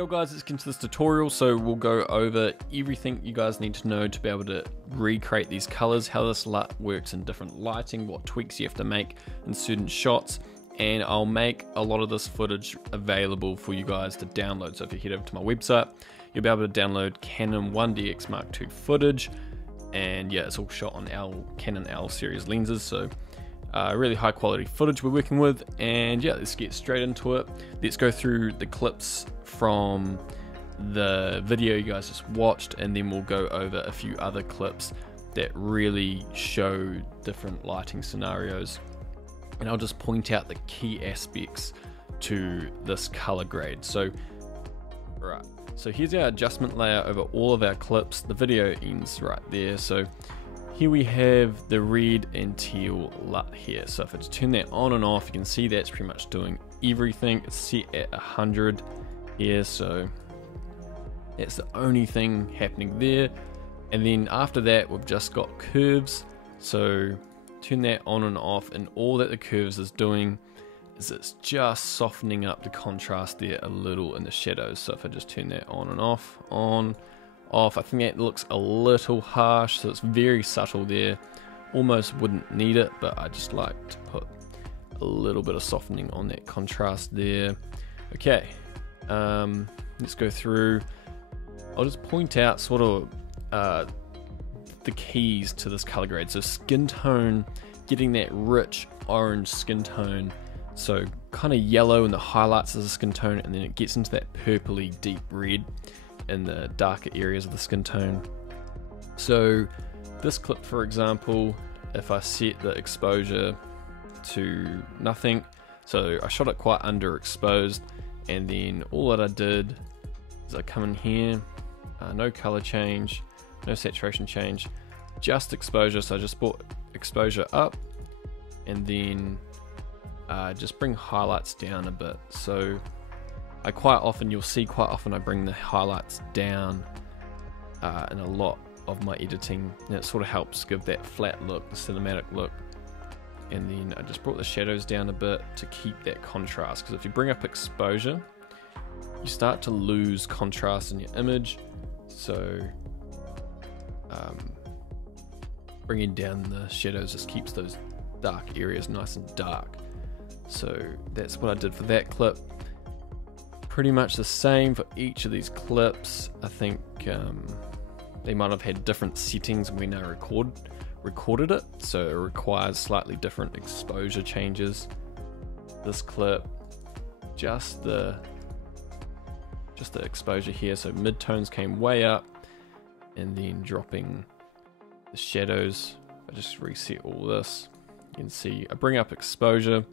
Yo guys, let's get into this tutorial. So we'll go over everything you guys need to know to be able to recreate these colors, how this works in different lighting, what tweaks you have to make in certain shots, and I'll make a lot of this footage available for you guys to download. So if you head over to my website, you'll be able to download Canon 1DX Mark II footage, and yeah, it's all shot on our Canon L series lenses, so really high quality footage we're working with. And yeah, let's get straight into it. Let's go through the clips from the video you guys just watched, and then we'll go over a few other clips that really show different lighting scenarios, and I'll just point out the key aspects to this color grade. So right, so here's our adjustment layer over all of our clips. The video ends right there. So here we have the red and teal LUT here. So if I just turn that on and off, you can see that's pretty much doing everything. It's set at 100 here, so that's the only thing happening there. And then after that, we've just got curves. So turn that on and off, and all that the curves is doing is it's just softening up the contrast there a little in the shadows. So if I just turn that on and off, on, off, I think that looks a little harsh, so it's very subtle there. Almost wouldn't need it, but I just like to put a little bit of softening on that contrast there. Okay, let's go through. I'll just point out sort of the keys to this color grade. So skin tone, getting that rich orange skin tone, so kind of yellow in the highlights of the skin tone, and then it gets into that purpley deep red in the darker areas of the skin tone. So this clip, for example, if I set the exposure to nothing, so I shot it quite underexposed, and then all that I did is I come in here, no color change, no saturation change, just exposure. So I just brought exposure up, and then just bring highlights down a bit. So you'll see quite often I bring the highlights down in a lot of my editing, and it sort of helps give that flat look, the cinematic look. And then I just brought the shadows down a bit to keep that contrast, because if you bring up exposure, you start to lose contrast in your image. So bringing down the shadows just keeps those dark areas nice and dark. So that's what I did for that clip. Pretty much the same for each of these clips. I think they might have had different settings when I recorded it, so it requires slightly different exposure changes. This clip, just the exposure here, so midtones came way up, and then dropping the shadows. I just reset all this. You can see I bring up exposure,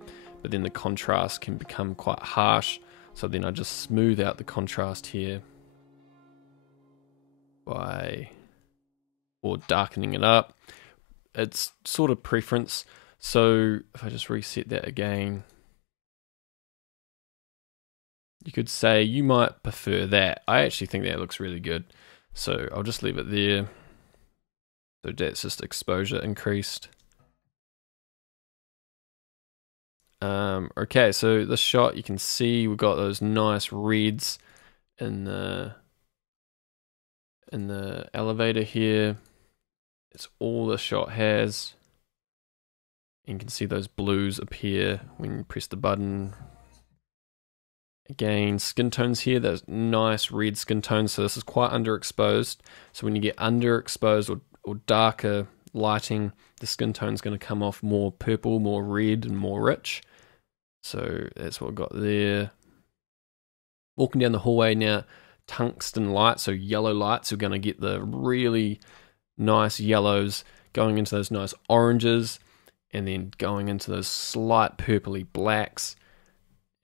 but then the contrast can become quite harsh. So then I just smooth out the contrast here or darkening it up. It's sort of preference. So if I just reset that again, you could say you might prefer that. I actually think that looks really good, so I'll just leave it there. So that's just exposure increased. Okay, so this shot, you can see we've got those nice reds in the elevator here. It's all the shot has. You can see those blues appear when you press the button. Again, skin tones here, those nice red skin tones. So this is quite underexposed. So when you get underexposed or darker lighting, the skin tone is going to come off more purple, more red, and more rich. So that's what we've got there. Walking down the hallway now, tungsten light, so yellow lights, we're going to get the really nice yellows going into those nice oranges, and then going into those slight purpley blacks.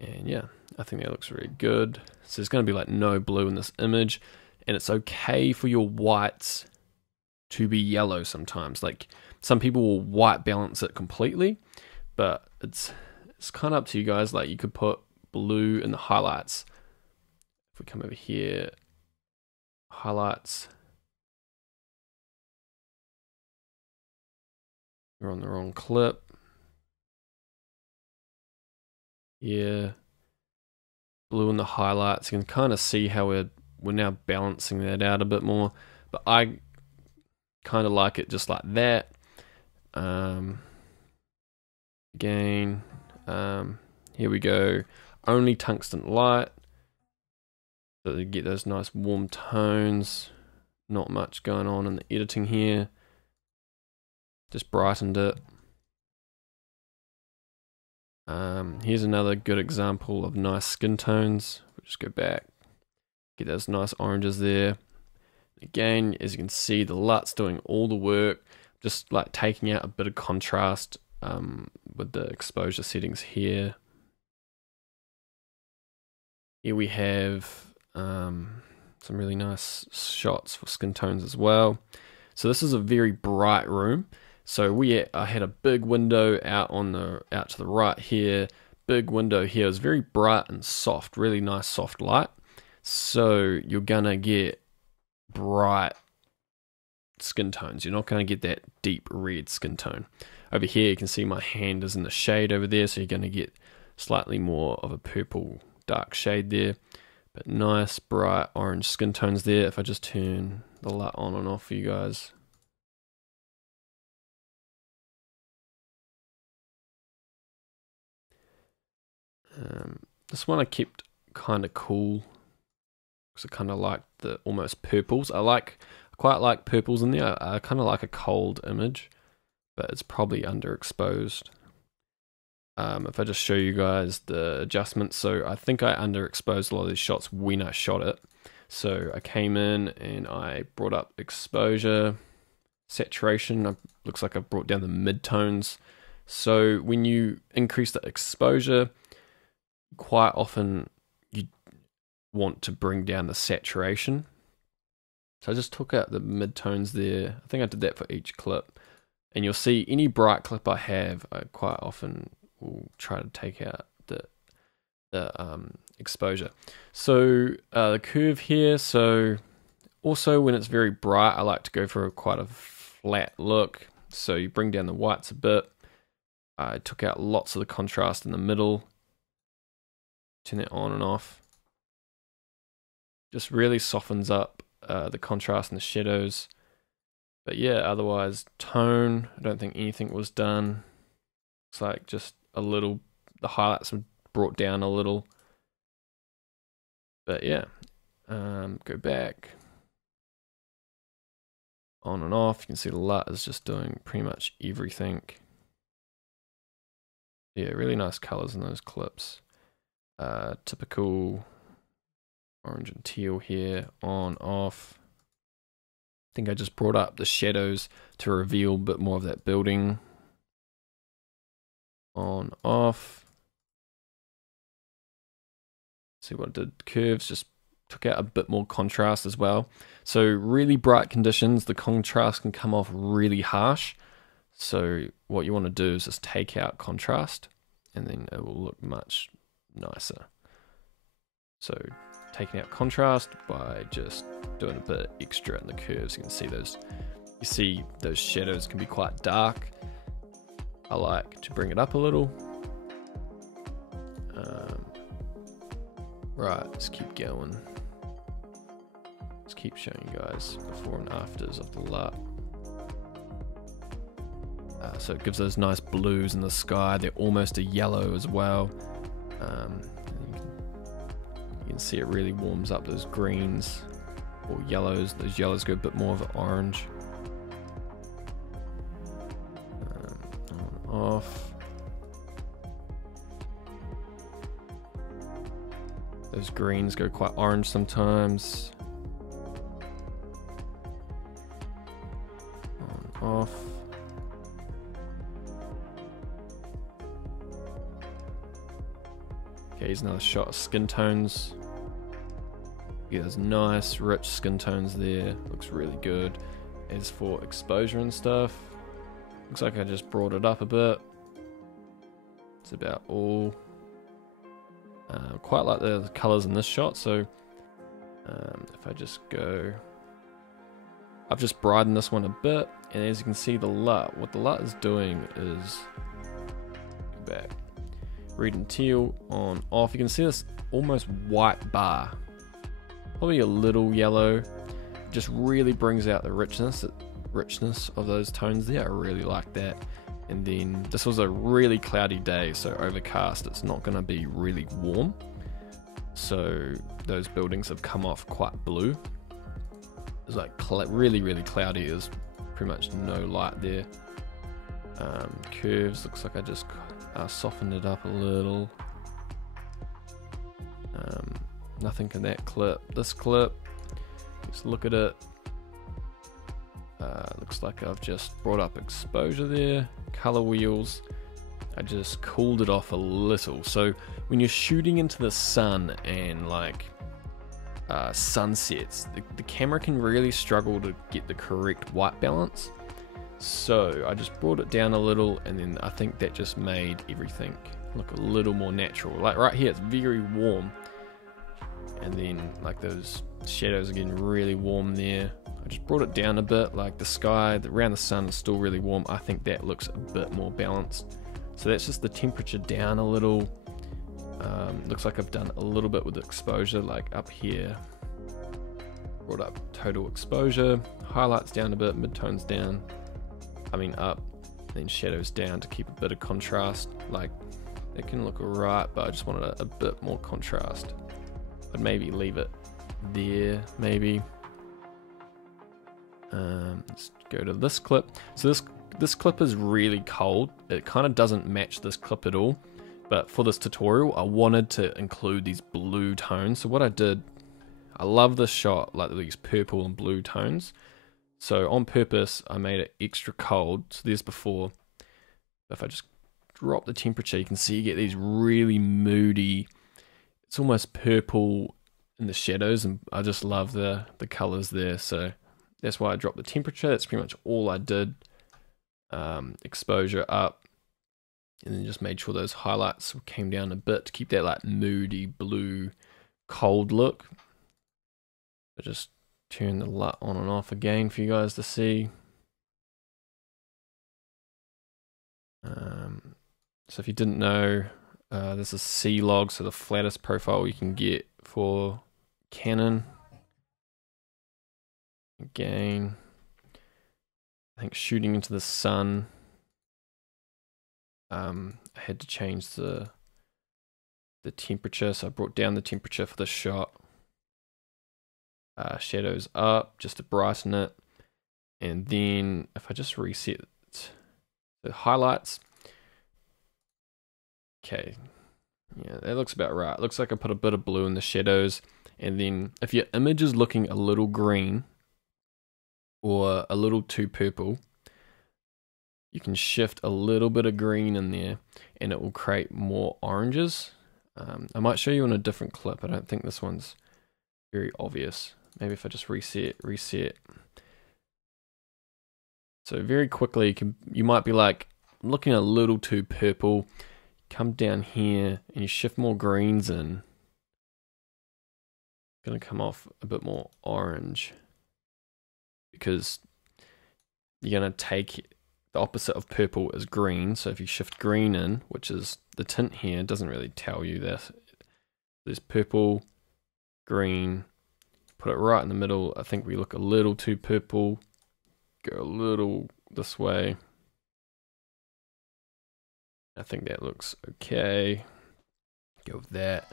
And yeah, I think that looks really good. So there's going to be like no blue in this image, and it's okay for your whites to be yellow sometimes. Like some people will white balance it completely, but it's kind of up to you guys. Like you could put blue in the highlights. If we come over here, highlights, you're on the wrong clip. Yeah, blue in the highlights. You can kind of see how we're now balancing that out a bit more, but I kind of like it just like that. Again, here we go, only tungsten light, so you get those nice warm tones. Not much going on in the editing here, just brightened it. Here's another good example of nice skin tones. We'll just go back, get those nice oranges there. Again, as you can see, the Luts doing all the work, just like taking out a bit of contrast with the exposure settings here. Here we have some really nice shots for skin tones as well. So this is a very bright room. So I had a big window out to the right here. Big window here. It was very bright and soft, really nice soft light. So you're gonna get bright skin tones. You're not gonna get that deep red skin tone. Over here you can see my hand is in the shade over there, so you're gonna get slightly more of a purple dark shade there. But nice bright orange skin tones there. If I just turn the light on and off for you guys. This one I kept kind of cool because I kind of like the almost purples. I quite like purples in there. I kind of like a cold image, but it's probably underexposed. If I just show you guys the adjustments, so I think I underexposed a lot of these shots when I shot it. So I came in and I brought up exposure, saturation. Looks like I've brought down the mid-tones. So when you increase the exposure, quite often you want to bring down the saturation. So I just took out the mid-tones there. I think I did that for each clip. And you'll see any bright clip I have, I quite often will try to take out the exposure. So the curve here, so also when it's very bright, I like to go for quite a flat look. So you bring down the whites a bit. I took out lots of the contrast in the middle. Turn that on and off. Just really softens up the contrast and the shadows. But yeah, otherwise tone, I don't think anything was done. It's like just a little, the highlights were brought down a little. But yeah, go back. On and off, you can see the LUT is just doing pretty much everything. Yeah, really nice colors in those clips. Typical orange and teal here, on, off. I think I just brought up the shadows to reveal a bit more of that building. On, off. See what I did, curves, just took out a bit more contrast as well. So really bright conditions, the contrast can come off really harsh. So what you want to do is just take out contrast and then it will look much nicer. So taking out contrast by just doing a bit extra in the curves. You can see those shadows can be quite dark. I like to bring it up a little. Right, let's keep going. Let's keep showing you guys before and afters of the LUT. So it gives those nice blues in the sky. They're almost a yellow as well. You can see it really warms up those greens or yellows. Those yellows go a bit more of an orange. On, off. Those greens go quite orange sometimes. On, off. Okay, here's another shot of skin tones. Yeah, there's nice, rich skin tones there. Looks really good. As for exposure and stuff, looks like I just brought it up a bit. It's about all. Quite like the colors in this shot, so if I just go, I've just brightened this one a bit, and as you can see the LUT, what the LUT is doing is, go back, red and teal, on, off. You can see this almost white bar, probably a little yellow. Just really brings out the richness of those tones there. I really like that. And then this was a really cloudy day, so overcast, it's not going to be really warm, so those buildings have come off quite blue. It's like really cloudy. There's pretty much no light there. Curves, looks like I just softened it up a little. Nothing in that clip. This clip, let's look at it. Looks like I've just brought up exposure there. Color wheels, I just cooled it off a little. So when you're shooting into the sun and like sunsets, the camera can really struggle to get the correct white balance. So I just brought it down a little, and then I think that just made everything look a little more natural. Like right here, it's very warm, and then like those shadows are getting really warm there. I just brought it down a bit, like the sky around the sun is still really warm. I think that looks a bit more balanced. So that's just the temperature down a little. Looks like I've done a little bit with the exposure, like up here. Brought up total exposure, highlights down a bit, midtones down, up, and then shadows down to keep a bit of contrast. Like it can look alright, but I just wanted a bit more contrast. I'd maybe leave it there, maybe. Let's go to this clip. So this clip is really cold. It kind of doesn't match this clip at all, but for this tutorial I wanted to include these blue tones. So what I did, I love this shot, like these purple and blue tones, so on purpose I made it extra cold. So there's before. If I just drop the temperature, you can see you get these really moody, it's almost purple in the shadows, and I just love the colors there. So that's why I dropped the temperature. That's pretty much all I did. Exposure up, and then just made sure those highlights came down a bit to keep that like moody blue cold look. I just turn the LUT on and off again for you guys to see. So if you didn't know, this is C-Log, so the flattest profile you can get for Canon. Again, I think shooting into the sun, I had to change the temperature, so I brought down the temperature for the shot. Shadows up just to brighten it, and then if I just reset the highlights, okay, yeah, that looks about right. It looks like I put a bit of blue in the shadows, and then if your image is looking a little green or a little too purple, you can shift a little bit of green in there and it will create more oranges. I might show you in a different clip. I don't think this one's very obvious. Maybe if I just reset. So very quickly, you might be like, I'm looking a little too purple. Come down here and you shift more greens in. It's gonna come off a bit more orange, because you're gonna take the opposite of purple is green. So if you shift green in, which is the tint here, it doesn't really tell you this. There's purple, green, put it right in the middle. I think we look a little too purple. Go a little this way. I think that looks okay. Go with that.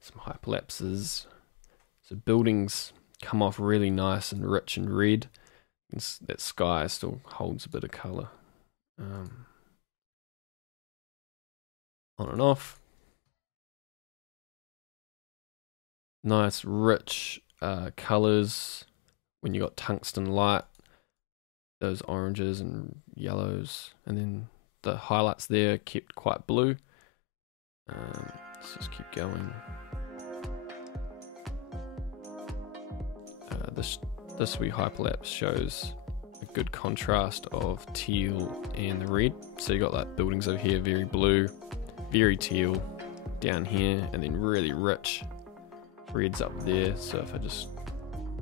Some hyperlapses. So buildings come off really nice and rich and red. That sky still holds a bit of color. On and off. Nice rich colors when you got tungsten light. Those oranges and yellows, and then the highlights there kept quite blue. Let's just keep going. This wee hyperlapse shows a good contrast of teal and the red. So you got like buildings over here, very blue, very teal down here, and then really rich reds up there. So if I just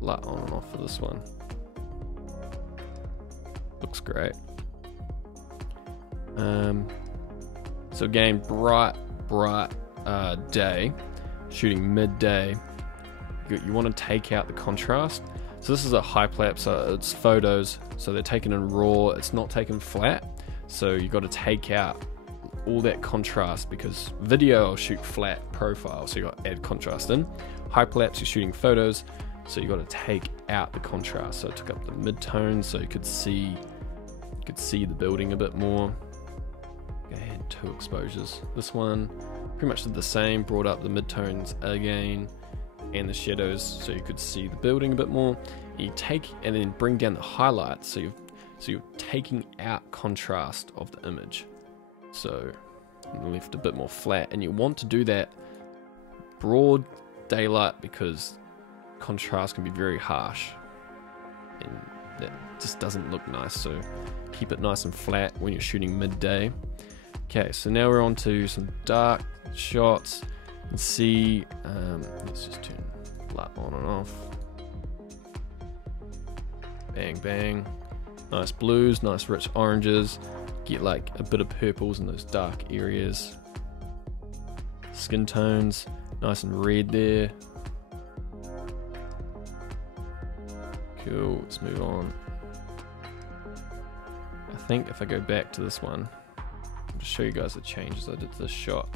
LUT on and off for this one, looks great. So again, bright day, shooting midday, you want to take out the contrast. So this is a hyperlapse, so it's photos, so they're taken in raw, it's not taken flat, so you got to take out all that contrast, because video I'll shoot flat profile, so you got to add contrast in. Hyperlapse, you're shooting photos, so you got to take out the contrast. So I took up the mid-tones so you could see the building a bit more. I had 2 exposures. This one pretty much did the same, brought up the mid-tones again and the shadows so you could see the building a bit more. You take and then bring down the highlights, so you're taking out contrast of the image, so left a bit more flat. And you want to do that broad daylight because contrast can be very harsh and that just doesn't look nice, so keep it nice and flat when you're shooting midday. Okay, so now we're on to some dark shots. You can see, let's just turn light on and off. Bang, bang. Nice blues, nice rich oranges. Get like a bit of purples in those dark areas. Skin tones, nice and red there. Cool, let's move on. I think if I go back to this one, I'll just show you guys the changes I did to this shot.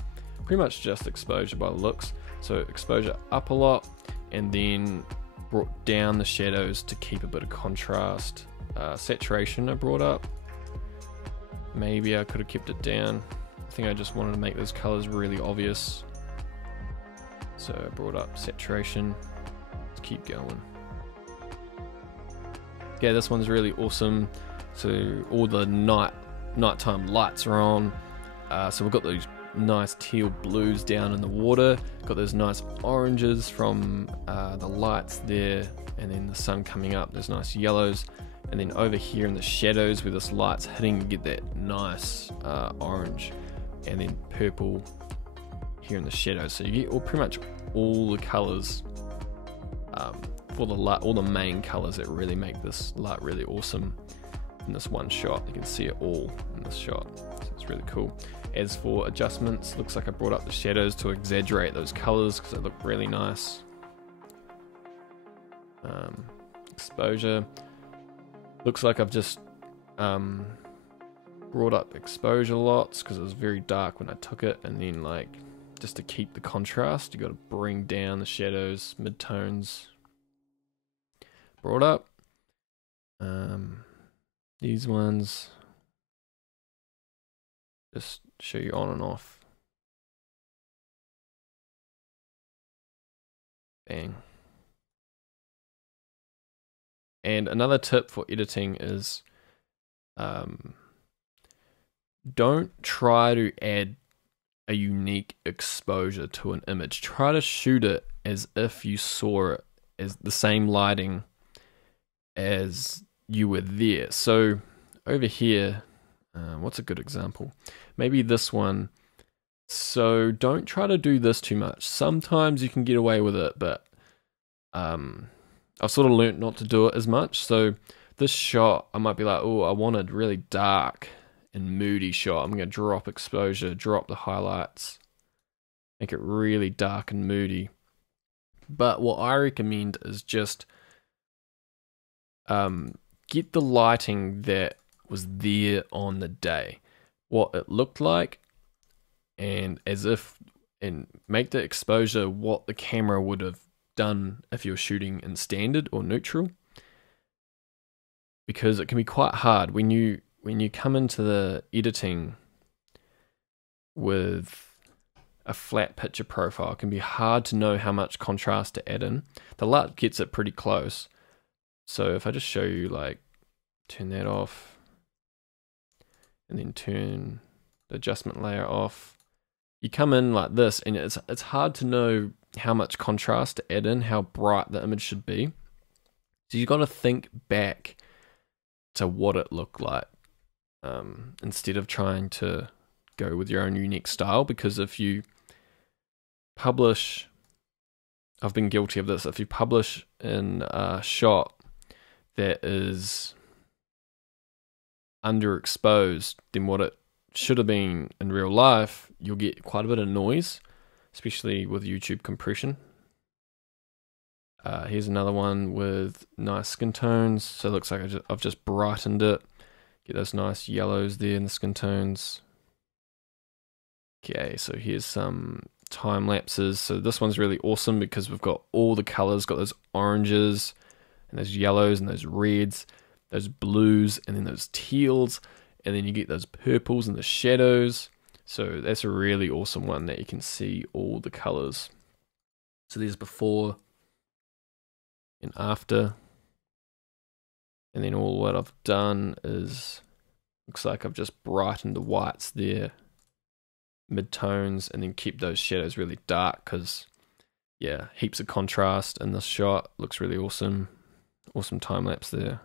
Pretty much just exposure by the looks. So exposure up a lot, and then brought down the shadows to keep a bit of contrast. Saturation I brought up. Maybe I could have kept it down. I think I just wanted to make those colors really obvious. So I brought up saturation. Let's keep going. Yeah, this one's really awesome. So all the nighttime lights are on. So we've got those nice teal blues down in the water. Got those nice oranges from the lights there, and then the sun coming up. There's nice yellows, and then over here in the shadows where this light's hitting, you get that nice orange, and then purple here in the shadows. So you get pretty much all the colors for the light, all the main colors that really make this light really awesome in this one shot. You can see it all in this shot, so it's really cool. As for adjustments, looks like I brought up the shadows to exaggerate those colors because they look really nice. Exposure, looks like I've just brought up exposure lots because it was very dark when I took it, and then like just to keep the contrast, you got to bring down the shadows, mid-tones. Brought up these ones, just show you on and off. Bang. And another tip for editing is don't try to add a unique exposure to an image. Try to shoot it as if you saw it as the same lighting as you were there. So over here, what's a good example? Maybe this one. So don't try to do this too much. Sometimes you can get away with it, but I've sort of learnt not to do it as much. So this shot, I might be like, oh, I want a really dark and moody shot. I'm going to drop exposure, drop the highlights, make it really dark and moody. But what I recommend is just get the lighting that was there on the day, what it looked like, and make the exposure what the camera would have done if you were shooting in standard or neutral, because it can be quite hard when you come into the editing with a flat picture profile. It can be hard to know how much contrast to add in. The LUT gets it pretty close. So if I just show you, like, turn that off and then turn the adjustment layer off, you come in like this, and it's hard to know how much contrast to add in, how bright the image should be. So you've got to think back to what it looked like, instead of trying to go with your own unique style. Because if you publish, I've been guilty of this, if you publish in a shot that is underexposed than what it should have been in real life, you'll get quite a bit of noise, especially with YouTube compression. Here's another one with nice skin tones. So it looks like I've just brightened it. Get those nice yellows there in the skin tones. Okay, so here's some time lapses. So this one's really awesome because we've got all the colors, got those oranges and those yellows and those reds, those blues, and then those teals, and then you get those purples and the shadows. So that's a really awesome one that you can see all the colors. So there's before and after, and then all what I've done is, looks like I've just brightened the whites there, mid-tones, and then keep those shadows really dark because, yeah, heaps of contrast in this shot. Looks really awesome. Awesome time lapse there.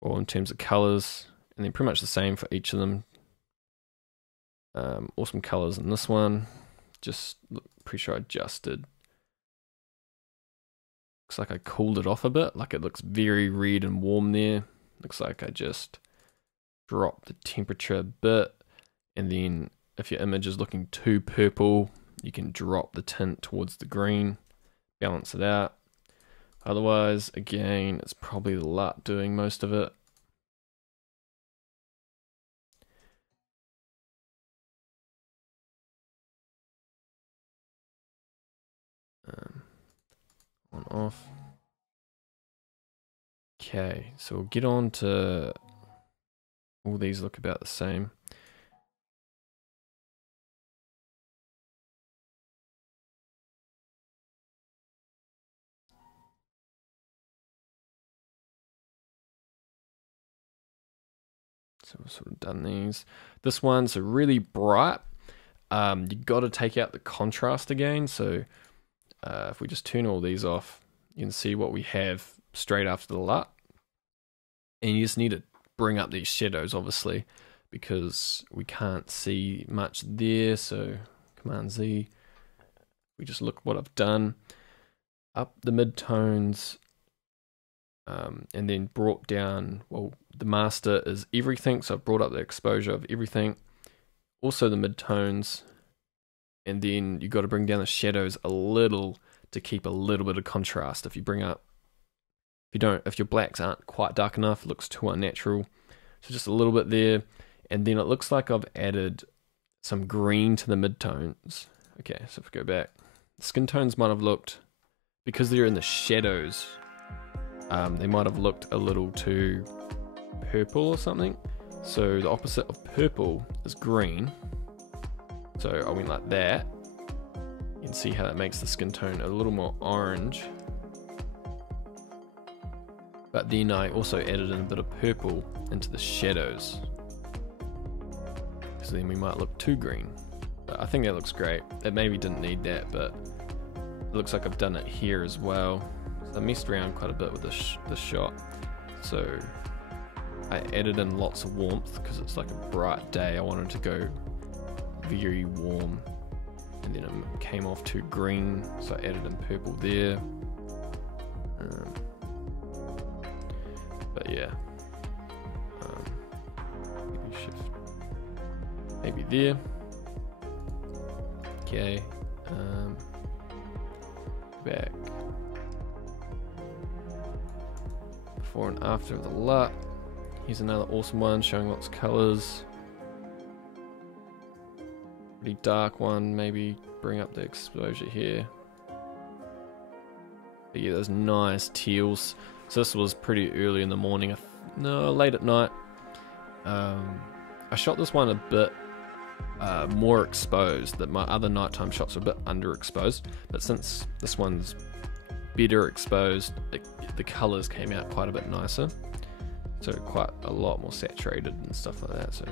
Or in terms of colors, and then pretty much the same for each of them. Awesome colors in this one. Just pretty sure I adjusted. Looks like I cooled it off a bit. Like it looks very red and warm there. Looks like I just dropped the temperature a bit. And then if your image is looking too purple, you can drop the tint towards the green, balance it out. Otherwise, again, it's probably the LUT doing most of it. On off. Okay, so we'll get on to all these look about the same. So we've sort of done these. This one's really bright. You got to take out the contrast again. So if we just turn all these off, you can see what we have straight after the LUT. And you just need to bring up these shadows, obviously, because we can't see much there. So Command Z. We just look what I've done. Up the mid-tones. And then brought down, well, the master is everything, so I've brought up the exposure of everything, also the mid-tones, and then you got to bring down the shadows a little to keep a little bit of contrast. If you bring up, if your blacks aren't quite dark enough, it looks too unnatural, so just a little bit there, and then it looks like I've added some green to the mid-tones. Okay, so if we go back, the skin tones might have looked, because they're in the shadows, they might have looked a little too purple or something. So the opposite of purple is green. So I went like that. You can see how that makes the skin tone a little more orange. But then I also added in a bit of purple into the shadows. So then we might look too green. But I think that looks great. It maybe didn't need that, but it looks like I've done it here as well. I messed around quite a bit with this shot, so I added in lots of warmth because it's like a bright day. I wanted to go very warm, and then it came off too green, so I added in purple there. But yeah, maybe shift, maybe there. Okay, back. Before and after the LUT. Here's another awesome one showing lots of colors. Pretty dark one, maybe bring up the exposure here. But yeah, those nice teals. So this was pretty early in the morning, no, late at night. I shot this one a bit more exposed. That my other nighttime shots were a bit underexposed, but since this one's better exposed, the colors came out quite a bit nicer, so quite a lot more saturated and stuff like that. So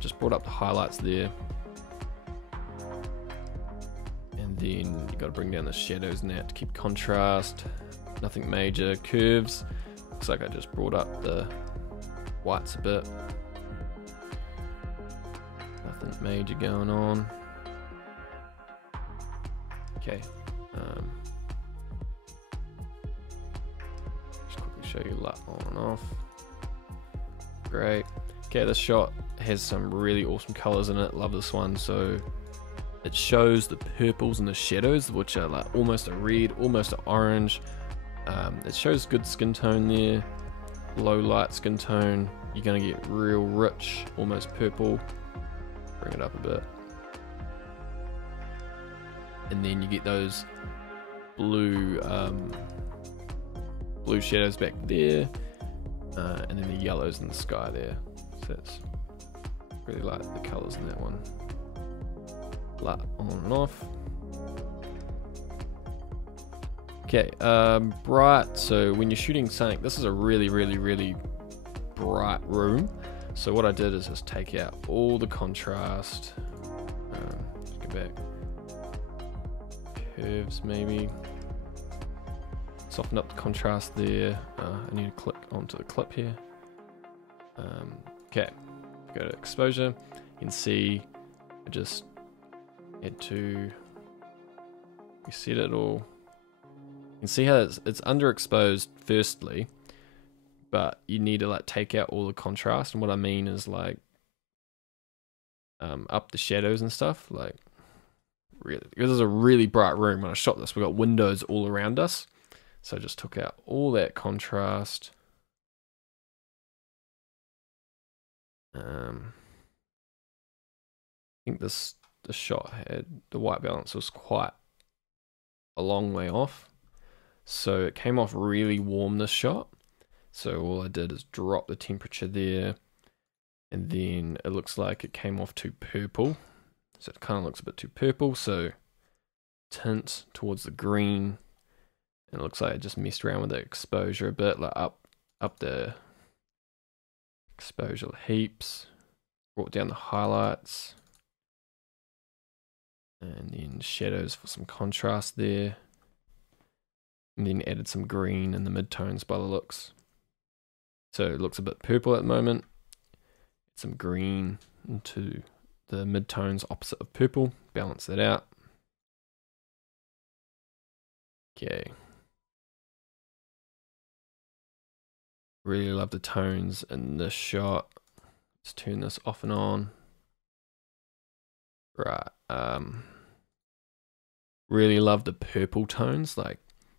just brought up the highlights there, and then you got to bring down the shadows now to keep contrast. Nothing major. Curves, looks like I just brought up the whites a bit. Nothing major going on. Okay, show you LUT on and off. Great. Okay, this shot has some really awesome colors in it. Love this one. So it shows the purples and the shadows, which are like almost a red, almost an orange. It shows good skin tone there, low light skin tone. You're gonna get real rich, almost purple. Bring it up a bit. And then you get those blue blue shadows back there, and then the yellows in the sky there. So that's really like the colors in that one. Light on and off. Okay, bright. So when you're shooting something, this is a really bright room. So what I did is just take out all the contrast. Let's go back. Curves maybe. Soften up the contrast there. I need to click onto the clip here. Okay, go to exposure. You can see I just had to reset it all. You can see how it's underexposed firstly, but you need to like take out all the contrast. And what I mean is like up the shadows and stuff. Like really, this is a really bright room. When I shot this, we got windows all around us, so I just took out all that contrast. I think the shot had the white balance was quite a long way off, so it came off really warm, this shot. So all I did is drop the temperature there, and then it looks like it came off too purple, so it kind of looks a bit too purple. So tint towards the green, and it looks like I just messed around with the exposure a bit, like up the exposure heaps, brought down the highlights, and then shadows for some contrast there, and then added some green in the midtones by the looks. So it looks a bit purple at the moment. Add some green into the midtones opposite of purple, balance that out. Okay. Really love the tones in this shot. Let's turn this off and on. Right. Really love the purple tones, like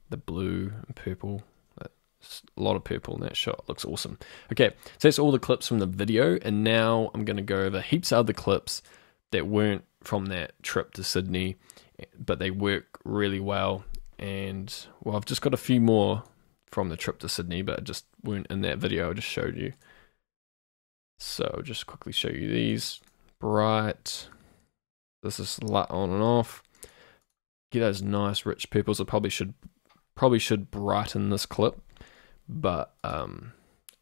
the blue and purple. A lot of purple in that shot. Looks awesome. Okay, so that's all the clips from the video, and now I'm going to go over heaps of other clips that weren't from that trip to Sydney, but they work really well. And well, I've just got a few more from the trip to Sydney, but just weren't in that video I just showed you. So I'll just quickly show you these. Bright. This is light on and off. Get those nice rich purples. I probably should brighten this clip, but I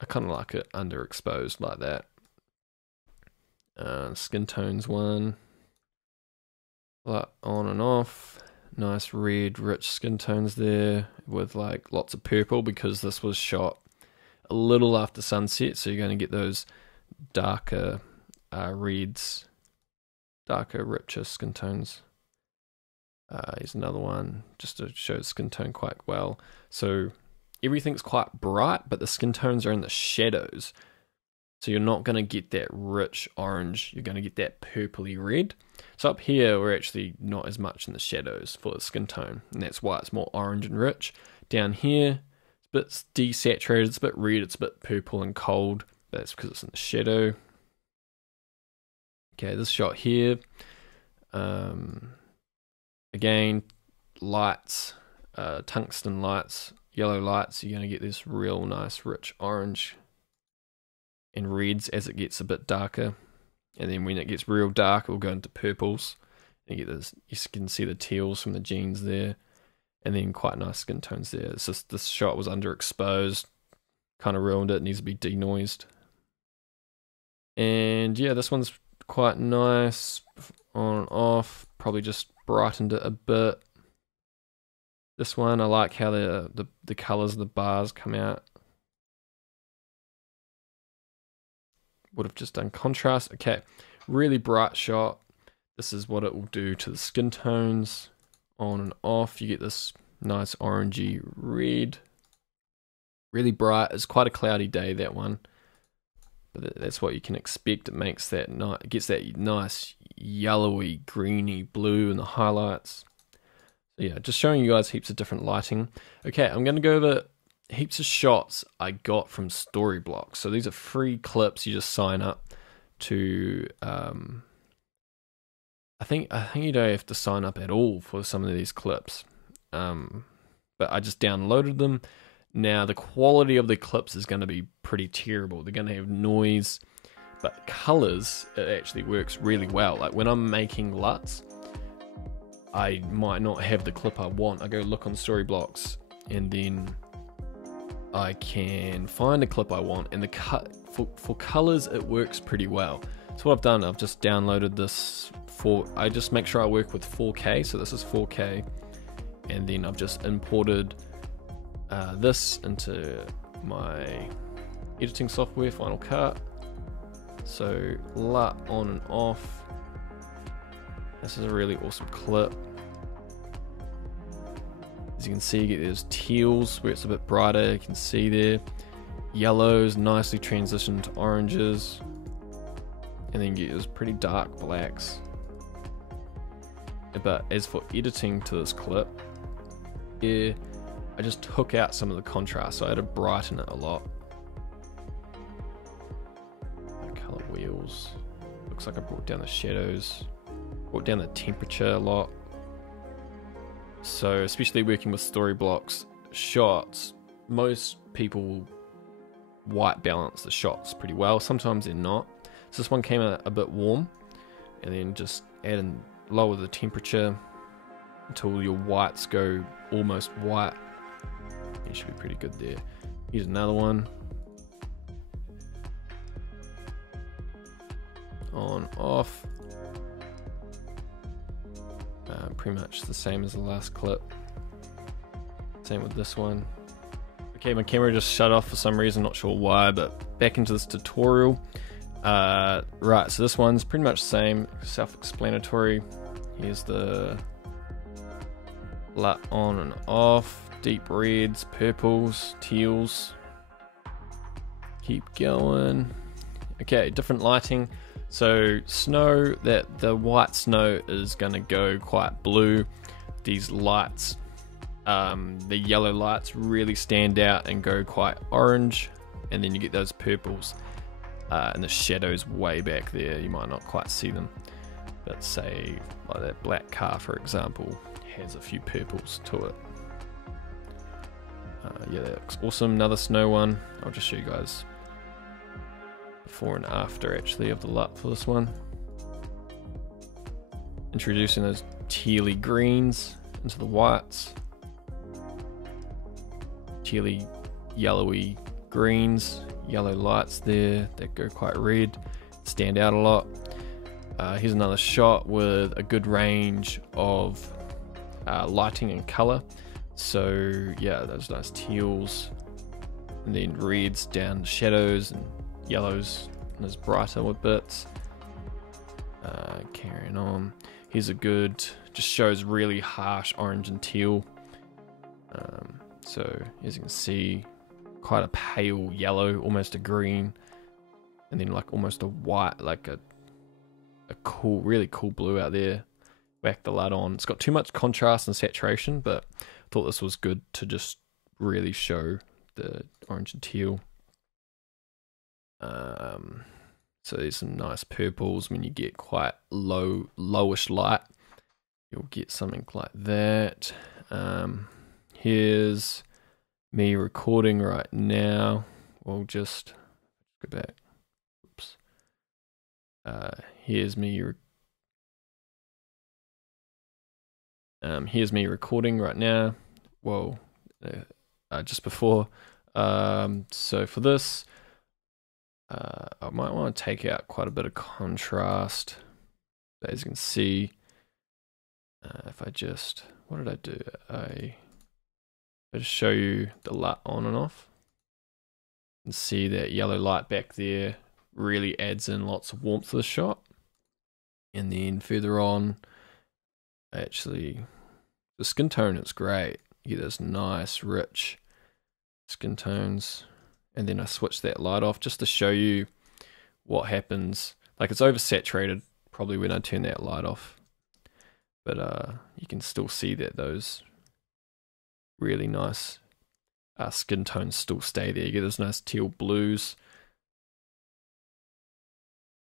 kind of like it underexposed like that. Skin tones one. Light on and off. Nice red, rich skin tones there with like lots of purple, because this was shot a little after sunset, so you're going to get those darker reds, darker, richer skin tones. Here's another one just to show the skin tone quite well. So everything's quite bright, but the skin tones are in the shadows, so you're not going to get that rich orange. You're going to get that purpley red. So up here, we're actually not as much in the shadows for the skin tone, and that's why it's more orange and rich. Down here, it's a bit desaturated, it's a bit red, it's a bit purple and cold, but that's because it's in the shadow. Okay, this shot here, again, lights, tungsten lights, yellow lights, you're going to get this real nice rich orange and reds as it gets a bit darker. And then when it gets real dark, it'll go into purples. You get this, you can see the teals from the jeans there, and then quite nice skin tones there. It's just this shot was underexposed, kind of ruined it. It needs to be denoised. And yeah, this one's quite nice, on and off. Probably just brightened it a bit. This one, I like how the colors of the bars come out. Would have just done contrast. Okay, really bright shot. This is what it will do to the skin tones, on and off. You get this nice orangey red, really bright. It's quite a cloudy day, that one, but that's what you can expect. It makes that it gets that nice yellowy, greeny blue in the highlights. So yeah, just showing you guys heaps of different lighting. Okay, I'm going to go over heaps of shots I got from Storyblocks. So these are free clips. You just sign up to. I think you don't have to sign up at all for some of these clips. But I just downloaded them. Now the quality of the clips is going to be pretty terrible. They're going to have noise, but colors, it actually works really well. Like when I'm making Luts, I might not have the clip I want. I go look on Storyblocks and then I can find a clip I want, and for colors it works pretty well. So what I've done, I've just downloaded this I just make sure I work with 4K, so this is 4K, and then I've just imported this into my editing software, Final Cut. So LUT on and off. This is a really awesome clip. As you can see, you get those teals where it's a bit brighter, you can see there. Yellows nicely transitioned to oranges, and then you get those pretty dark blacks. But as for editing to this clip, yeah, I just took out some of the contrast, so I had to brighten it a lot. Color wheels. Looks like I brought down the shadows, brought down the temperature a lot. So especially working with Storyblocks shots, most people white balance the shots pretty well. Sometimes they're not. So this one came out a bit warm, and then just add in, lower the temperature until your whites go almost white. It should be pretty good there. Here's another one. On, off. Pretty much the same as the last clip. Same with this one. Okay, my camera just shut off for some reason, not sure why, but back into this tutorial. Right, so this one's pretty much the same, self-explanatory. Here's the LUT on and off, deep reds, purples, teals. Keep going. Okay, different lighting. So snow, that the white snow is gonna go quite blue. These lights, the yellow lights really stand out and go quite orange, and then you get those purples. And the shadows way back there, you might not quite see them, but say like that black car for example has a few purples to it. Yeah, that looks awesome. Another snow one. I'll just show you guys before and after actually of the LUT for this one. Introducing those tealy greens into the whites, tealy yellowy greens, yellow lights there that go quite red, stand out a lot. Here's another shot with a good range of lighting and color. So yeah, those nice teals, and then reds down the shadows, and yellows and those brighter with bits. Carrying on, here's a good, just shows really harsh orange and teal. So as you can see, quite a pale yellow, almost a green, and then like almost a white, like a cool, really cool blue out there. Whack the LUT on. It's got too much contrast and saturation, but I thought this was good to just really show the orange and teal. So there's some nice purples. When you get quite lowish light, you'll get something like that. Here's me recording right now. We'll just go back. Oops. Here's me recording right now. Whoa, just before. So for this, I might want to take out quite a bit of contrast. But as you can see, if I just, what did I do? I just show you the LUT on and off, and see that yellow light back there really adds in lots of warmth to the shot. And then further on, actually, the skin tone is great. You get those nice, rich skin tones. And then I switch that light off just to show you what happens. Like it's oversaturated probably when I turn that light off, but you can still see that those really nice skin tones still stay there. You get those nice teal blues.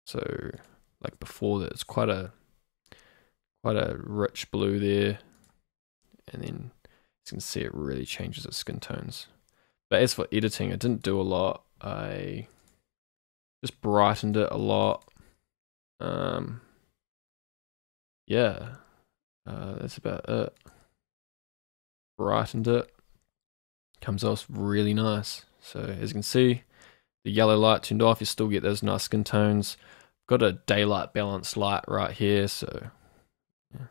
So like before that, it's quite a rich blue there, and then you can see it really changes its skin tones. But as for editing, I didn't do a lot. I just brightened it a lot. Yeah, that's about it. Brightened it. Comes off really nice. So as you can see, the yellow light turned off, you still get those nice skin tones. Got a daylight balanced light right here, so yeah.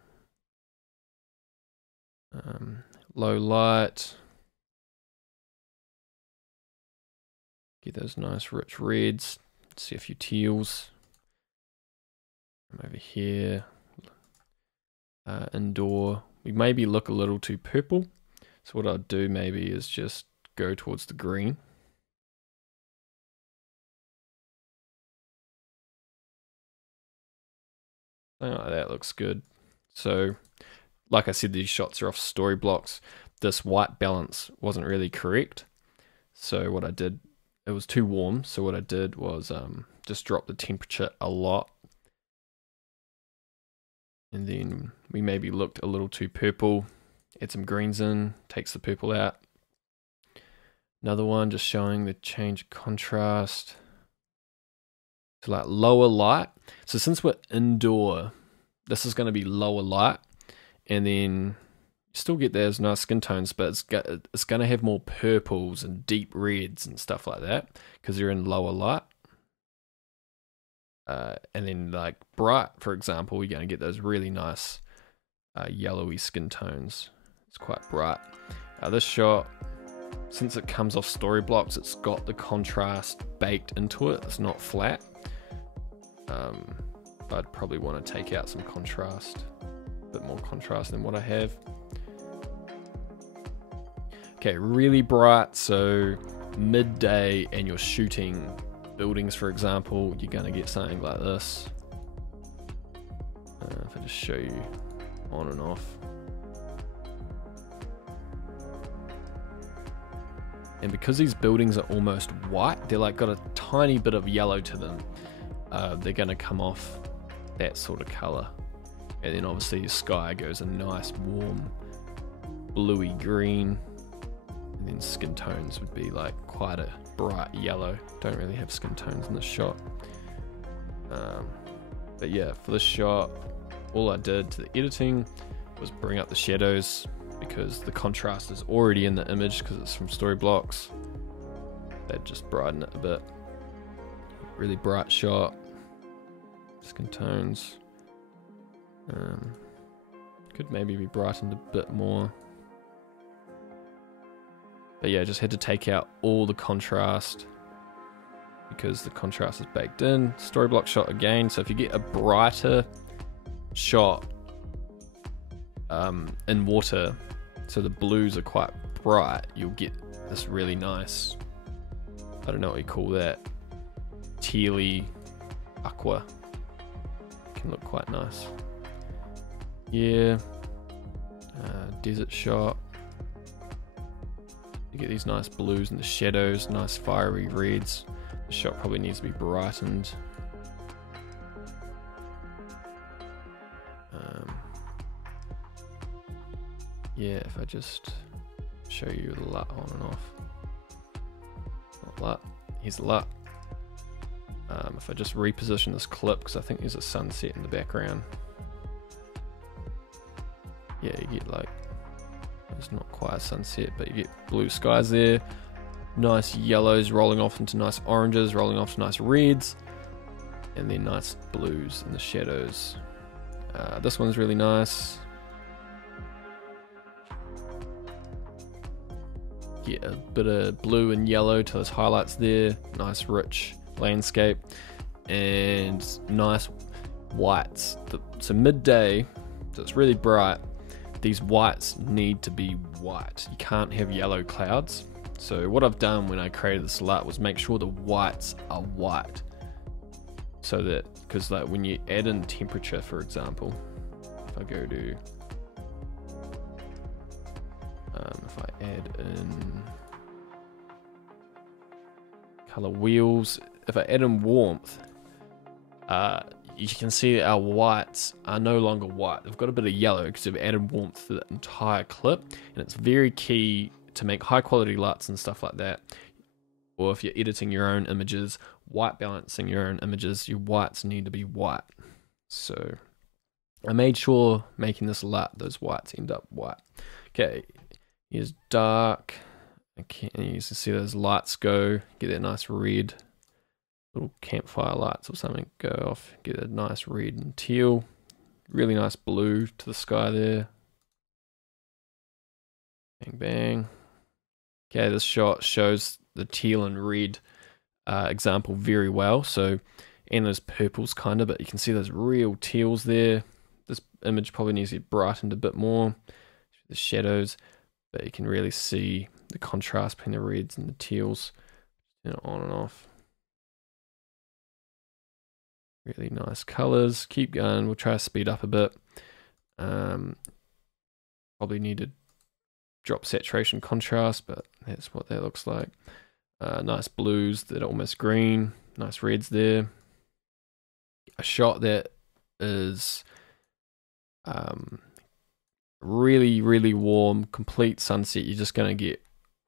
Low light. Get those nice rich reds. See a few teals. Over here, indoor. We maybe look a little too purple. So what I'll do maybe is just go towards the green. Something like that looks good. So, like I said, these shots are off story blocks. This white balance wasn't really correct. So what I did, it was too warm. So what I did was just drop the temperature a lot. And then we maybe looked a little too purple. Add some greens in, takes the purple out. Another one just showing the change of contrast to like lower light. So since we're indoor, this is going to be lower light, and then you still get those nice skin tones, but it's going to have more purples and deep reds and stuff like that because you're in lower light. And then like bright, for example, you're going to get those really nice yellowy skin tones. It's quite bright. This shot, since it comes off story blocks, it's got the contrast baked into it. It's not flat. I'd probably want to take out some contrast, a bit more contrast than what I have. Okay, really bright, so midday and you're shooting buildings, for example, you're going to get something like this. If I just show you on and off. And because these buildings are almost white, they're like got a tiny bit of yellow to them. They're going to come off that sort of color. And then obviously the sky goes a nice warm bluey green. And then skin tones would be like quite a bright yellow. Don't really have skin tones in this shot. But yeah, for this shot, all I did to the editing was bring up the shadows because the contrast is already in the image because it's from story blocks. They'd just brighten it a bit. Really bright shot. Skin tones. Could maybe be brightened a bit more. But yeah, just had to take out all the contrast because the contrast is baked in. Storyblock shot again. So if you get a brighter shot in water, so the blues are quite bright, you'll get this really nice, I don't know what you call that, tealy aqua. Can look quite nice. Yeah. Desert shot. You get these nice blues in the shadows, nice fiery reds. The shot probably needs to be brightened. Yeah, if I just show you the LUT on and off. Not LUT, here's the LUT. If I just reposition this clip, because I think there's a sunset in the background. Yeah, you get like, it's not quite a sunset, but you get blue skies there. Nice yellows rolling off into nice oranges, rolling off to nice reds. And then nice blues in the shadows. This one's really nice. Get a bit of blue and yellow to those highlights there. Nice rich landscape. And nice whites. So midday, so it's really bright. These whites need to be white. You can't have yellow clouds. So what I've done when I created this LUT was make sure the whites are white. so that, because like when you add in temperature, for example, if I go to if I add in color wheels, if I add in warmth, you can see our whites are no longer white. They've got a bit of yellow because they've added warmth to the entire clip, and it's very key to make high quality LUTs and stuff like that. Or if you're editing your own images, white balancing your own images, your whites need to be white. So I made sure making this LUT, those whites end up white. Okay, here's dark. Okay, and you can see those lights go, get that nice red, little campfire lights or something go off, get a nice red and teal, really nice blue to the sky there. Bang, bang. Okay, this shot shows the teal and red example very well. So, and those purples kind of, but you can see those real teals there. This image probably needs to be brightened a bit more, the shadows, but you can really see the contrast between the reds and the teals, you know, on and off. Really nice colors. Keep going. We'll try to speed up a bit. Probably need to drop saturation contrast, but that's what that looks like. Nice blues that are almost green. Nice reds there. A shot that is really, really warm, complete sunset. You're just going to get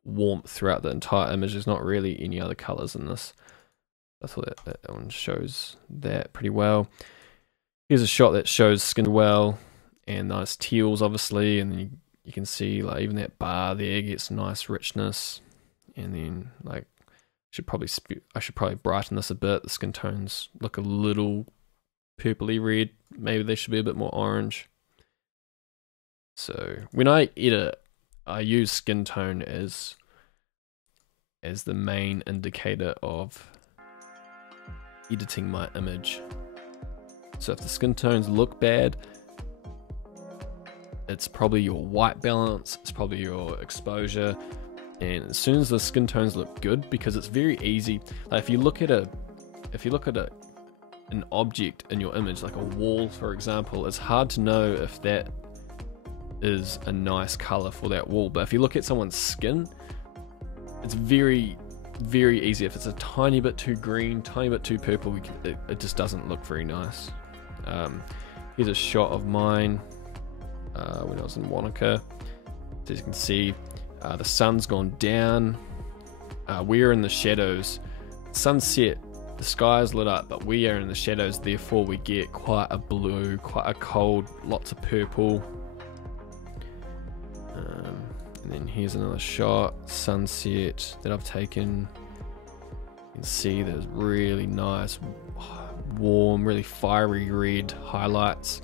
warmth throughout the entire image. There's not really any other colors in this. I thought that one shows that pretty well. Here's a shot that shows skin well and nice teals, obviously, and then you can see like even that bar there gets nice richness. And then like I should probably brighten this a bit. The skin tones look a little purpley red. Maybe they should be a bit more orange. So when I edit, I use skin tone as the main indicator of editing my image. So if the skin tones look bad, it's probably your white balance, it's probably your exposure. And as soon as the skin tones look good, because it's very easy, like if you look at an object in your image, like a wall for example, it's hard to know if that is a nice color for that wall. But if you look at someone's skin, it's very, very easy. If it's a tiny bit too green, tiny bit too purple, it just doesn't look very nice. Here's a shot of mine when I was in Wanaka. So as you can see, the sun's gone down. We're in the shadows. Sunset, the sky is lit up, but we are in the shadows, therefore we get quite a blue, quite a cold, lots of purple. And then here's another shot, sunset, that I've taken. You can see there's really nice, warm, really fiery red highlights.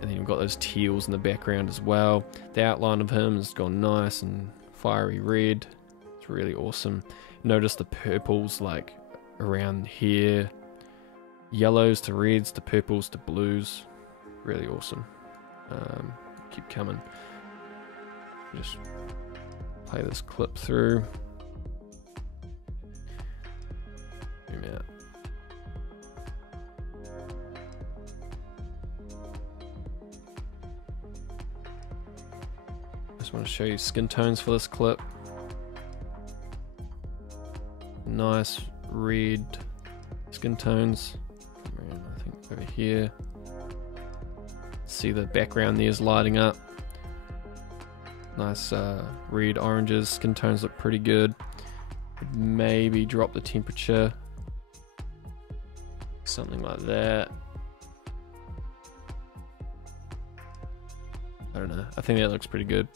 And then you've got those teals in the background as well. The outline of him has gone nice and fiery red. It's really awesome. Notice the purples like around here. Yellows to reds to purples to blues. Really awesome. Keep coming. Just play this clip through. Zoom out. Just want to show you skin tones for this clip. Nice red skin tones. Around, I think over here. See the background there is lighting up. Nice red oranges, skin tones look pretty good. Maybe drop the temperature, something like that. I don't know, I think that looks pretty good.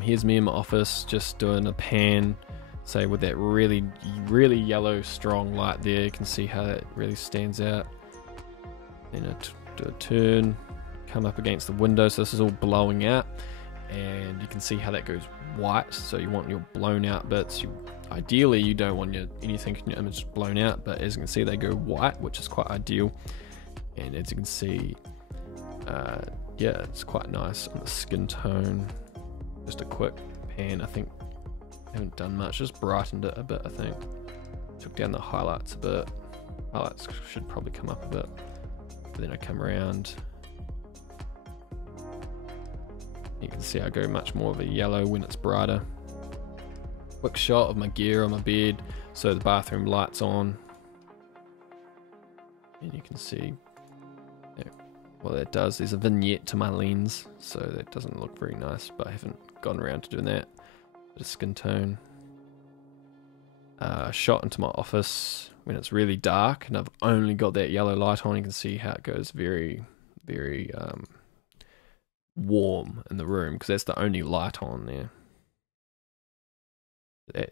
Here's me in my office just doing a pan, say with that really, really yellow strong light there. You can see how that really stands out. Then do a turn, come up against the window, so this is all blowing out, and you can see how that goes white. So you want your blown out bits. Ideally you don't want anything in your image blown out, but as you can see they go white, which is quite ideal. And as you can see, yeah, it's quite nice on the skin tone. Just a quick pan. I think I haven't done much, just brightened it a bit, I think. Took down the highlights a bit. Highlights should probably come up a bit. But then I come around. You can see I go much more of a yellow when it's brighter. Quick shot of my gear on my bed, so the bathroom light's on. And you can see what that does. There's a vignette to my lens, so that doesn't look very nice, but I haven't gotten around to doing that. Bit of skin tone. Shot into my office when it's really dark and I've only got that yellow light on. You can see how it goes very, very warm in the room because that's the only light on there.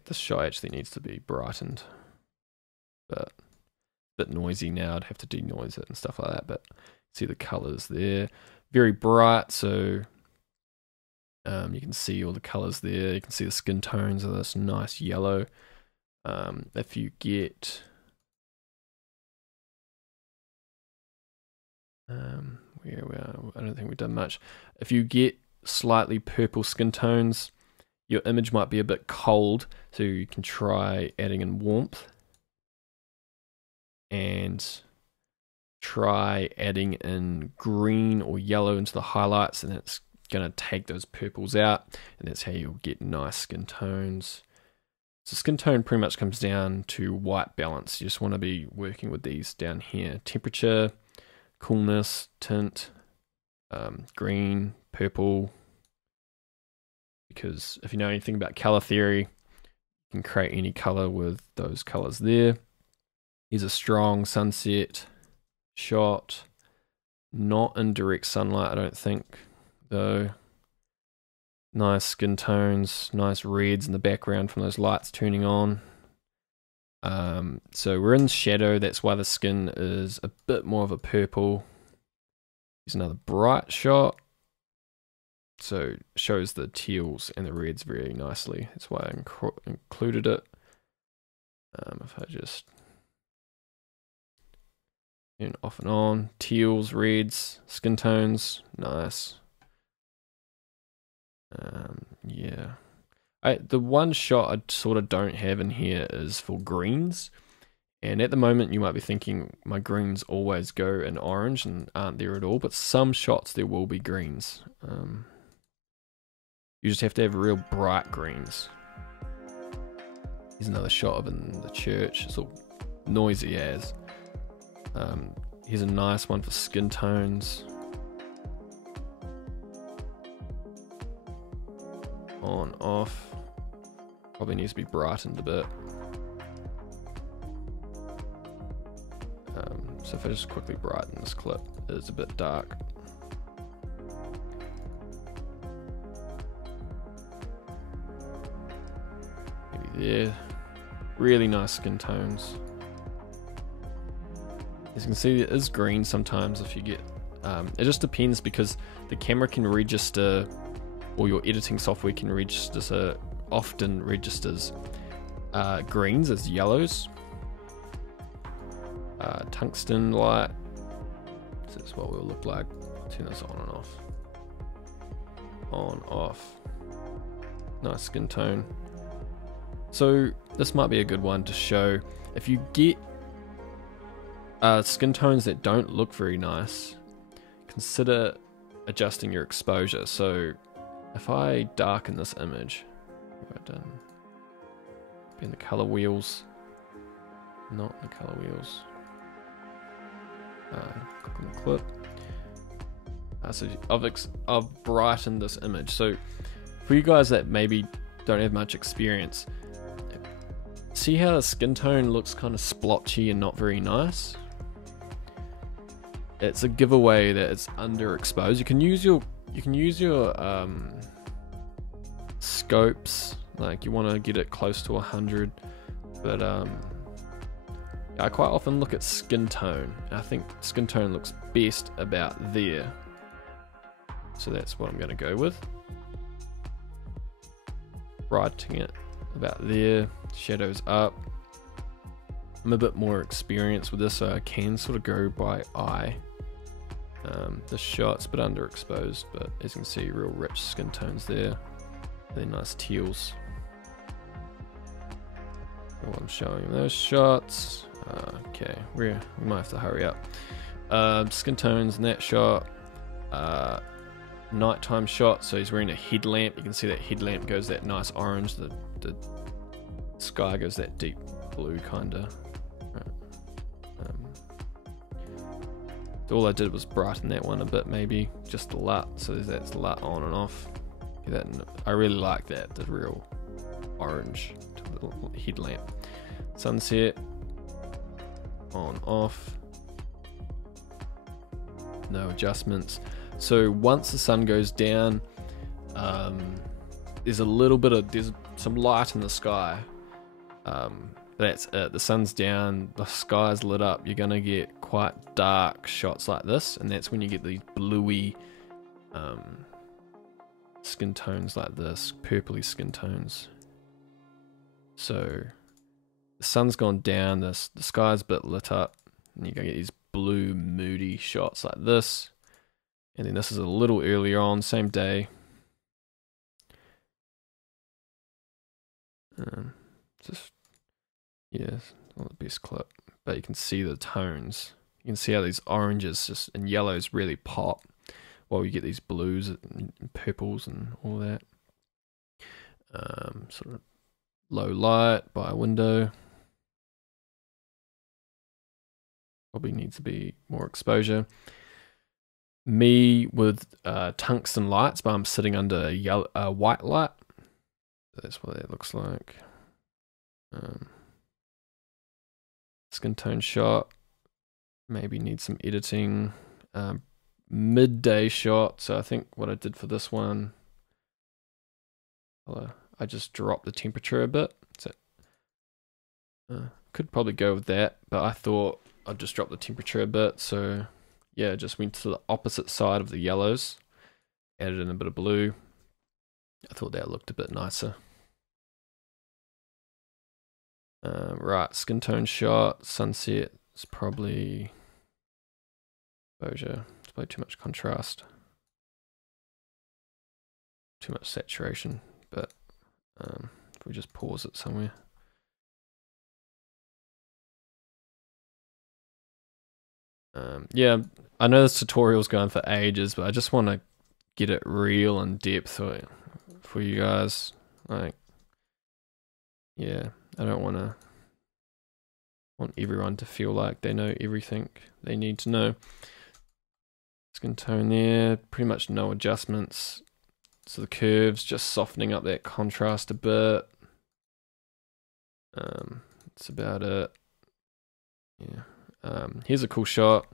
This shot actually needs to be brightened, but a bit noisy now. I'd have to denoise it and stuff like that, but see the colors there, very bright, so you can see all the colors there. You can see the skin tones of this nice yellow. If you get where we are, I don't think we've done much. If you get slightly purple skin tones, your image might be a bit cold, so you can try adding in warmth and try adding in green or yellow into the highlights, and it's going to take those purples out, and that's how you'll get nice skin tones. So skin tone pretty much comes down to white balance. You just want to be working with these down here. Temperature, coolness, tint, green, purple. Because if you know anything about color theory, you can create any color with those colors there. Here's a strong sunset shot. Not in direct sunlight, I don't think, though. Nice skin tones, nice reds in the background from those lights turning on. So we're in shadow, that's why the skin is a bit more of a purple. Here's another bright shot. So shows the teals and the reds very nicely. That's why I included it. If I just turn off and on, teals, reds, skin tones, nice. Yeah. The one shot I sort of don't have in here is for greens. And at the moment you might be thinking my greens always go in orange and aren't there at all. But some shots there will be greens. You just have to have real bright greens. Here's another shot of in the church. It's all noisy as. Here's a nice one for skin tones. On, off. Probably needs to be brightened a bit. So if I just quickly brighten this clip, it's a bit dark. There, really nice skin tones. As you can see, it is green sometimes if you get it just depends because the camera can register, or your editing software can register, so often registers greens as yellows. Tungsten light, so that's what we'll look like. Turn this on and off. On, off. Nice skin tone. So this might be a good one to show. If you get skin tones that don't look very nice, consider adjusting your exposure. So if I darken this image, what have I done? In the color wheels, not in the color wheels. Click on the clip. So I've brightened this image. So for you guys that maybe don't have much experience, see how the skin tone looks kind of splotchy and not very nice? It's a giveaway that it's underexposed. You can use your scopes, like you want to get it close to 100, but I quite often look at skin tone. I think skin tone looks best about there, so that's what I'm going to go with. Brightening it about there, shadows up. I'm a bit more experienced with this, so I can sort of go by eye. The shot's a bit underexposed, but as you can see, real rich skin tones there. Really nice teals. while I'm showing those shots. Okay, we might have to hurry up. Skin tones in that shot. Nighttime shot, so he's wearing a headlamp. You can see that headlamp goes that nice orange. The sky goes that deep blue kinda. So all I did was brighten that one a bit, maybe just the LUT. So that's LUT on and off. I really like that, the real orange to the headlamp. Sunset, on off, no adjustments. So once the sun goes down, there's some light in the sky. That's it. The sun's down, the sky's lit up. You're gonna get quite dark shots like this, and that's when you get these bluey skin tones like this, purpley skin tones. So the sun's gone down, the sky's a bit lit up, and you're gonna get these blue moody shots like this. And then this is a little earlier on, same day. Yes, not the best clip, but you can see the tones. You can see how these oranges and yellows really pop, while you get these blues and purples and all that. Sort of low light by a window. Probably needs to be more exposure. Me with tungsten lights, but I'm sitting under a white light. That's what that looks like. Skin tone shot. Maybe need some editing. Midday shot. So I think what I did for this one, I just dropped the temperature a bit. So could probably go with that, but I thought I'd just drop the temperature a bit. So yeah, just went to the opposite side of the yellows, added in a bit of blue. I thought that looked a bit nicer. Right, skin tone shot, sunset is probably exposure. It's probably too much contrast, too much saturation. But if we just pause it somewhere. Yeah, I know this tutorial's going for ages, but I just want to get it real and depth for you guys. Like, yeah, I don't want everyone to feel like they know everything they need to know. Skin tone there, pretty much no adjustments. So the curves, just softening up that contrast a bit. That's about it. Yeah. Here's a cool shot.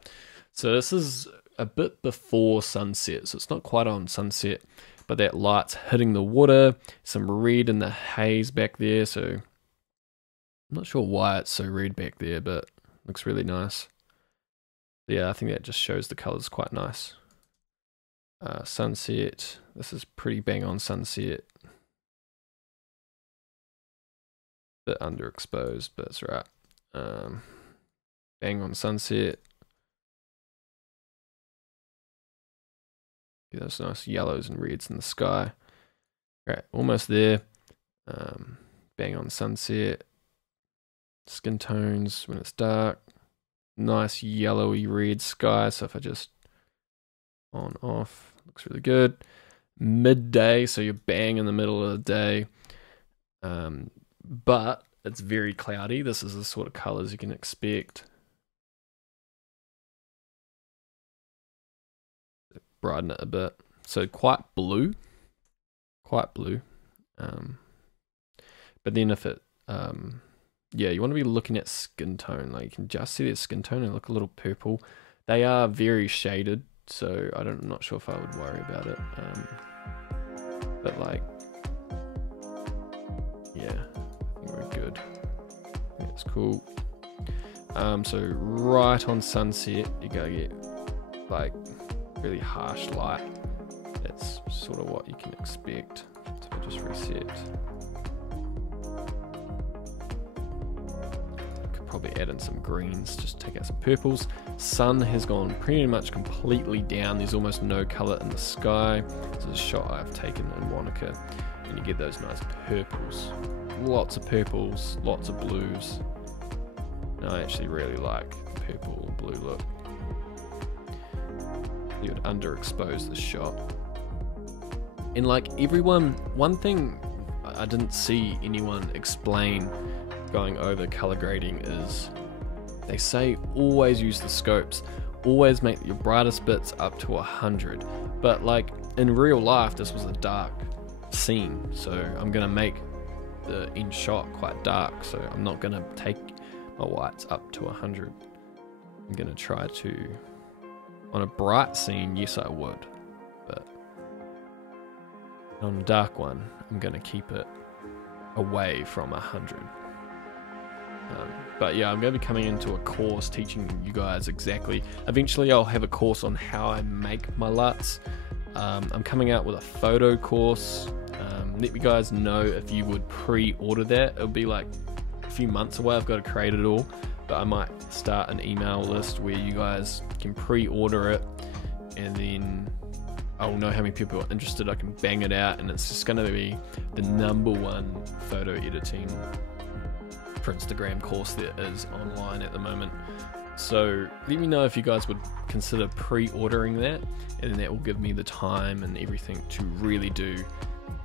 So this is a bit before sunset, so it's not quite on sunset, but that light's hitting the water, some red in the haze back there, so I'm not sure why it's so red back there, but it looks really nice. Yeah, I think that just shows the colors quite nice. Sunset, this is pretty bang on sunset. Bit underexposed, but it's right. Bang on sunset. Get those nice yellows and reds in the sky. Right, almost there. Bang on sunset. Skin tones when it's dark. Nice yellowy red sky. So if I just on off, looks really good. Midday, so you're bang in the middle of the day. But it's very cloudy. This is the sort of colors you can expect. Brighten it a bit. So quite blue. But then if it, yeah, you want to be looking at skin tone. Like you can just see that skin tone and look a little purple. They are very shaded, so I'm not sure if I would worry about it. But like, yeah, I think we're good. That's cool. So right on sunset, you gotta get like really harsh light. That's sort of what you can expect. So I'll just reset. Could probably add in some greens, just take out some purples. Sun has gone pretty much completely down. There's almost no color in the sky. This is a shot I've taken in Wanaka, and you get those nice purples. lots of purples, lots of blues. And I actually really like purple and blue look. You would underexpose the shot. And like everyone, one thing I didn't see anyone explain going over color grading is they say always use the scopes, always make your brightest bits up to 100. But like in real life, this was a dark scene, so I'm gonna make the end shot quite dark, so I'm not gonna take my whites up to 100. I'm gonna try to, on a bright scene, yes I would, but on a dark one, I'm gonna keep it away from 100. But yeah, I'm going to be coming into a course teaching you guys exactly. Eventually I'll have a course on how I make my LUTs. I'm coming out with a photo course. Let me guys know if you would pre-order that. It'll be like a few months away. I've got to create it all, but I might start an email list where you guys can pre-order it, and then I'll know how many people are interested. I can bang it out, and it's just going to be the #1 photo editing for Instagram course that is online at the moment. So let me know if you guys would consider pre-ordering that, and then that will give me the time and everything to really do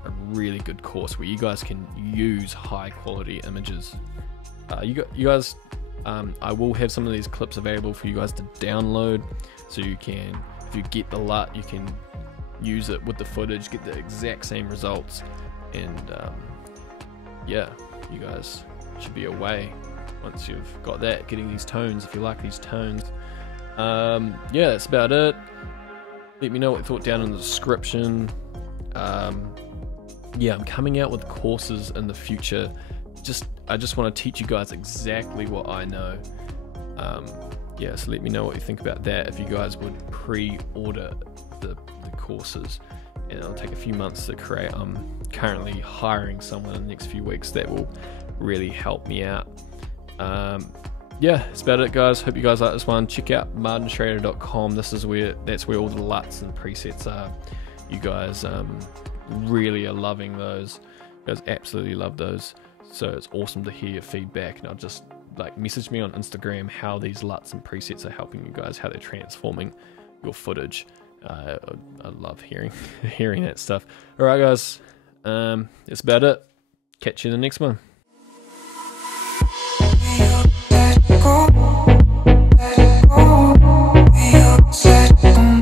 a really good course where you guys can use high quality images. You guys, I will have some of these clips available for you guys to download, so you can, if you get the LUT, you can use it with the footage, get the exact same results, and yeah, you guys should be away once you've got that, getting these tones if you like these tones. Yeah, that's about it. Let me know what you thought down in the description. Yeah, I'm coming out with courses in the future. I just want to teach you guys exactly what I know. Yeah, so let me know what you think about that, if you guys would pre-order the courses. And it'll take a few months to create. I'm currently hiring someone in the next few weeks that will really help me out. Yeah, that's about it, guys. Hope you guys like this one. Check out maartenschrader.com. That's where all the LUTs and presets are. You guys really are loving those. You guys absolutely love those. So it's awesome to hear your feedback, and I'll just like message me on Instagram how these LUTs and presets are helping you guys, how they're transforming your footage. I love hearing that stuff. All right, guys. That's about it. Catch you in the next one. Let go, let go, let go.